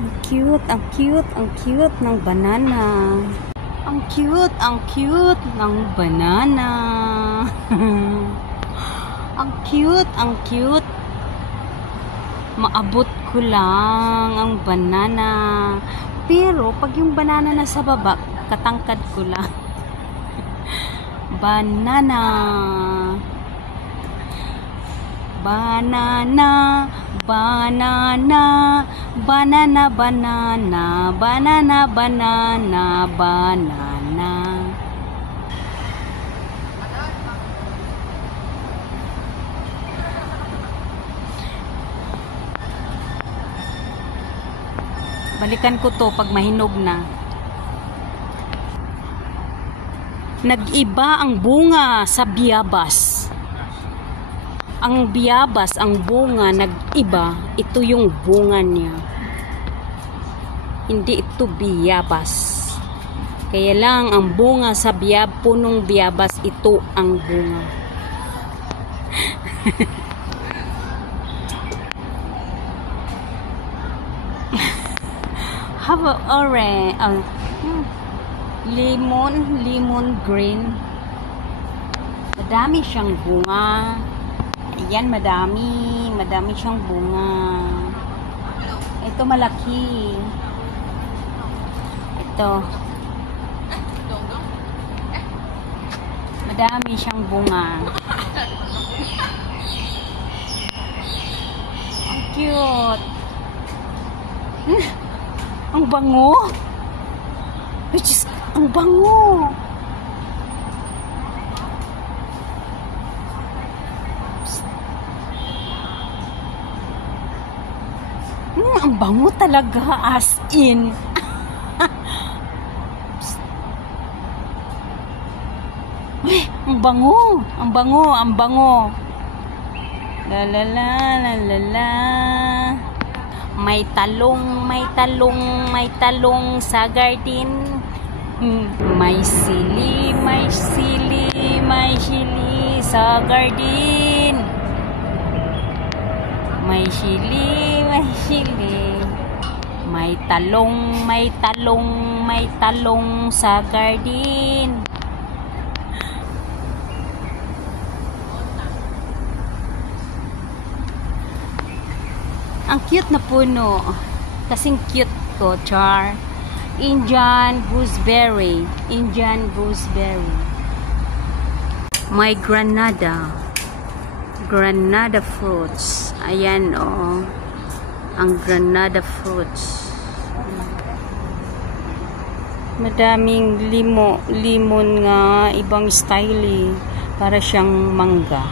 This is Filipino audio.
Ang cute, ang cute ng banana. Ang cute ng banana. Ang cute. Maabot ko lang ang banana. Pero, pag yung banana na sa baba, katangkad ko lang. Banana. Banana. Banana. Banana, banana. Banana, banana. Banana. Balikan ko to pag mahinog na. Nag-iba ang bunga sa biyabas. Ang biyabas, ang bunga, nag-iba. Ito yung bunga niya. Hindi ito biyabas. Kaya lang, ang bunga sa punong biyabas, ito ang bunga. How about orange? Lemon green. Madami siyang bunga. Ayan, madami siyang bunga. Ito malaki. Ito. Madami siyang bunga. Ang cute. Ang bango. Ang bango. Ang bango talaga, as in. Uy, ang bango. Ang bango, ang bango. La la la la la la. May talong sa garden. May sili sa garden. May sili. May talong sa garden. Ang cute na puno. Kasing cute ko, char. Indian gooseberry. May granada fruits. Ayan, oh. Ang granada fruits. Madaming limon nga, ibang style, para siyang mangga.